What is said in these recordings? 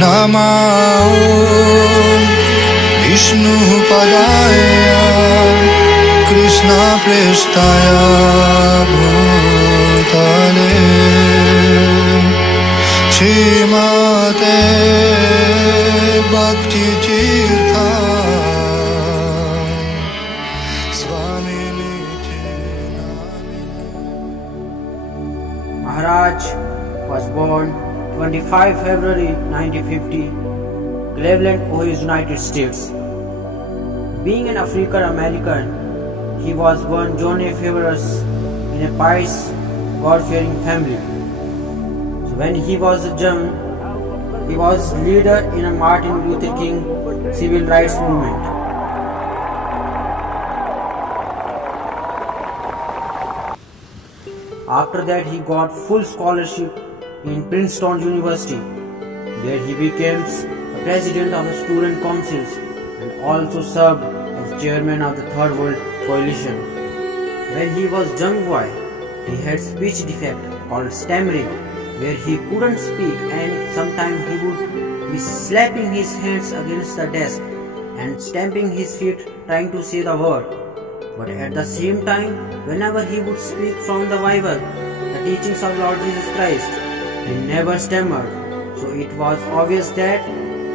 नमां विष्णुपदाय कृष्णप्रेष्ठाय भूतले श्रीमते भक्तितीर्थ Maharaj was born 25 February 1950, Cleveland, Ohio, United States. Being an African American, he was born John A. Favors in a pious, God-fearing family. So when he was young, he was leader in a Martin Luther King civil rights movement. After that, he got full scholarship in Princeton University, where he became the president of the student councils and also served as chairman of the Third World Coalition. When he was a young boy, he had speech defect called stammering, where he couldn't speak and sometimes he would be slapping his hands against the desk and stamping his feet trying to say the word. But at the same time, whenever he would speak from the Bible, the teachings of Lord Jesus Christ, he never stammered. So it was obvious that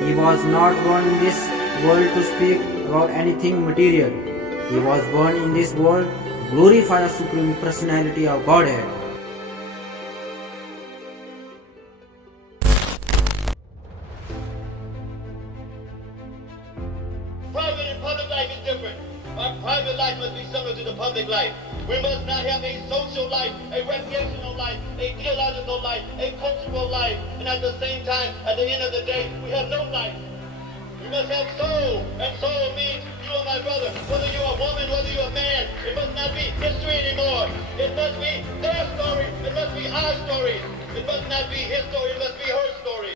he was not born in this world to speak about anything material. He was born in this world to glorify the Supreme Personality of Godhead. Private and public life is different. Our private life must be similar to the public life. We must not have a social life, a recreational life, a theological life, a cultural life, and at the same time, at the end of the day, we have no life. We must have soul, and soul means you and my brother, whether you're a woman, whether you're a man, it must not be history anymore. It must be their story, it must be our story. It must not be his story, it must be her story.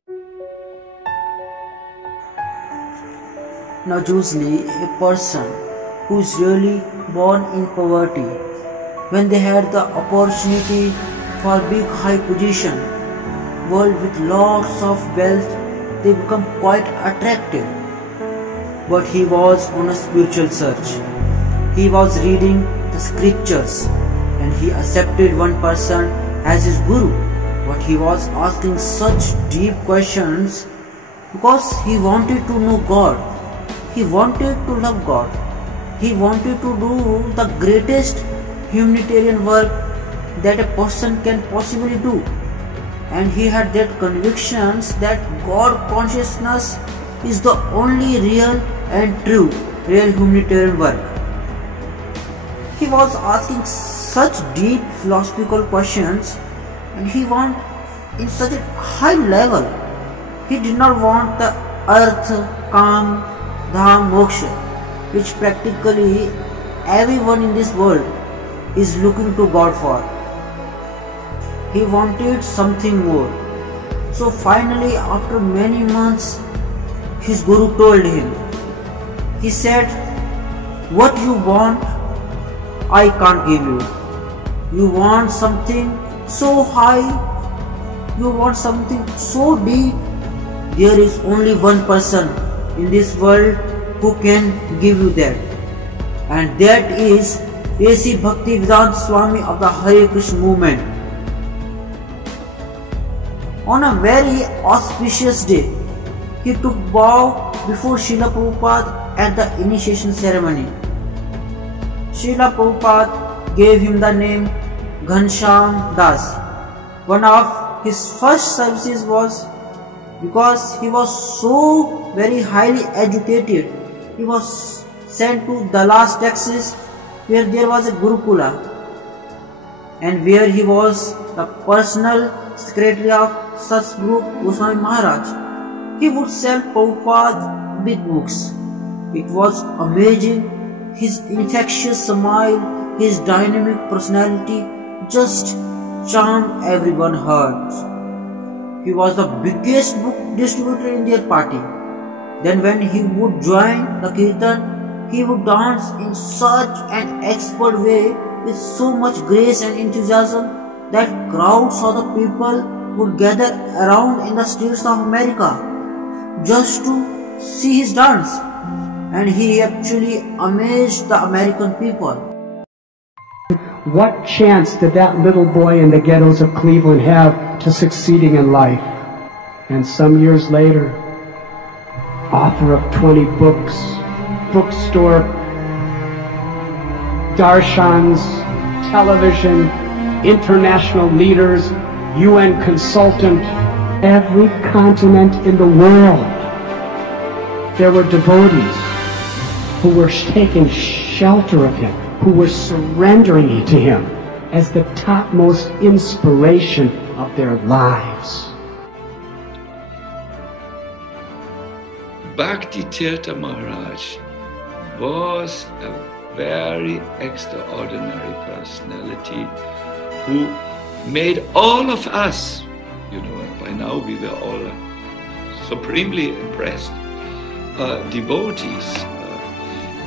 Now usually a person who is really born in poverty, when they had the opportunity for big high position, world with lots of wealth, they become quite attractive. But he was on a spiritual search. He was reading the scriptures and he accepted one person as his guru. But he was asking such deep questions because he wanted to know God. He wanted to love God. He wanted to do the greatest humanitarian work that a person can possibly do. And he had that convictions that God consciousness is the only real and true real humanitarian work. He was asking such deep philosophical questions and he wanted in such a high level. He did not want the earth, calm, dham, moksha, which practically everyone in this world is looking to God for. He wanted something more. So finally, after many months, his guru told him, he said, what you want, I can't give you. You want something so high, you want something so deep, there is only one person in this world who can give you that, and that is A.C. Bhaktivedanta Swami of the Hare Krishna movement. On a very auspicious day, he took bow before Srila Prabhupada at the initiation ceremony. Srila Prabhupada gave him the name Ghanshyam Das. One of his first services was because he was so very highly educated, he was sent to Dallas, Texas, where there was a Gurukula and where he was the personal secretary of Satguru Goswami Maharaj. He would sell Prabhupada with books. It was amazing. His infectious smile, his dynamic personality just charmed everyone's heart. He was the biggest book distributor in their party. Then when he would join the kirtan, he would dance in such an expert way with so much grace and enthusiasm that crowds of the people would gather around in the streets of America just to see his dance, and he actually amazed the American people. What chance did that little boy in the ghettos of Cleveland have to succeeding in life? And some years later, author of 20 books, bookstore, darshans, television, international leaders, UN consultant, every continent in the world. There were devotees who were taking shelter of him, who were surrendering to him as the topmost inspiration of their lives. Bhakti Tirtha Maharaj was a very extraordinary personality who made all of us, and by now we were all supremely impressed, devotees.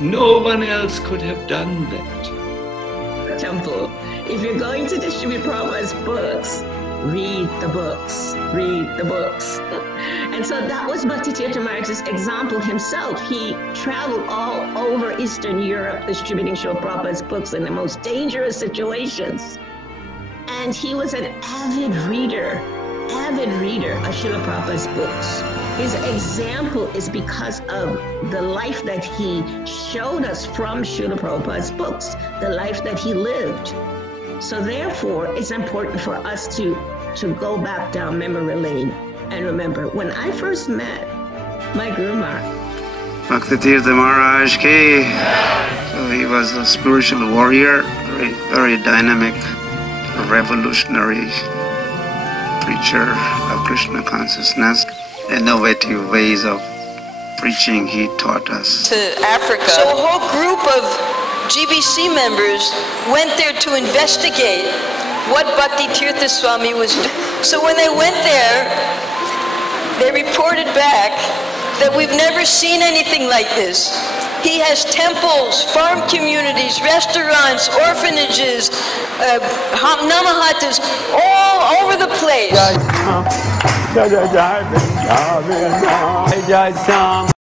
No one else could have done that. Temple, if you're going to distribute Prabhupada's books, read the books, read the books. And so that was Bhakti Tirtha Maharaj's example himself. He traveled all over Eastern Europe distributing Srila Prabhupada's books in the most dangerous situations. And he was an avid reader of Srila Prabhupada's books. His example is because of the life that he showed us from Srila Prabhupada's books, the life that he lived. So therefore, it's important for us to go back down memory lane and remember, when I first met my Guru Maharaj, Bhakti Tirtha Maharaj ki, so he was a spiritual warrior, very dynamic, a revolutionary preacher of Krishna consciousness, innovative ways of preaching he taught us. To Africa. So a whole group of GBC members went there to investigate what Bhakti Tirtha Swami was doing. So when they went there, they reported back that we've never seen anything like this. He has temples, farm communities, restaurants, orphanages, namahatas, all over the place.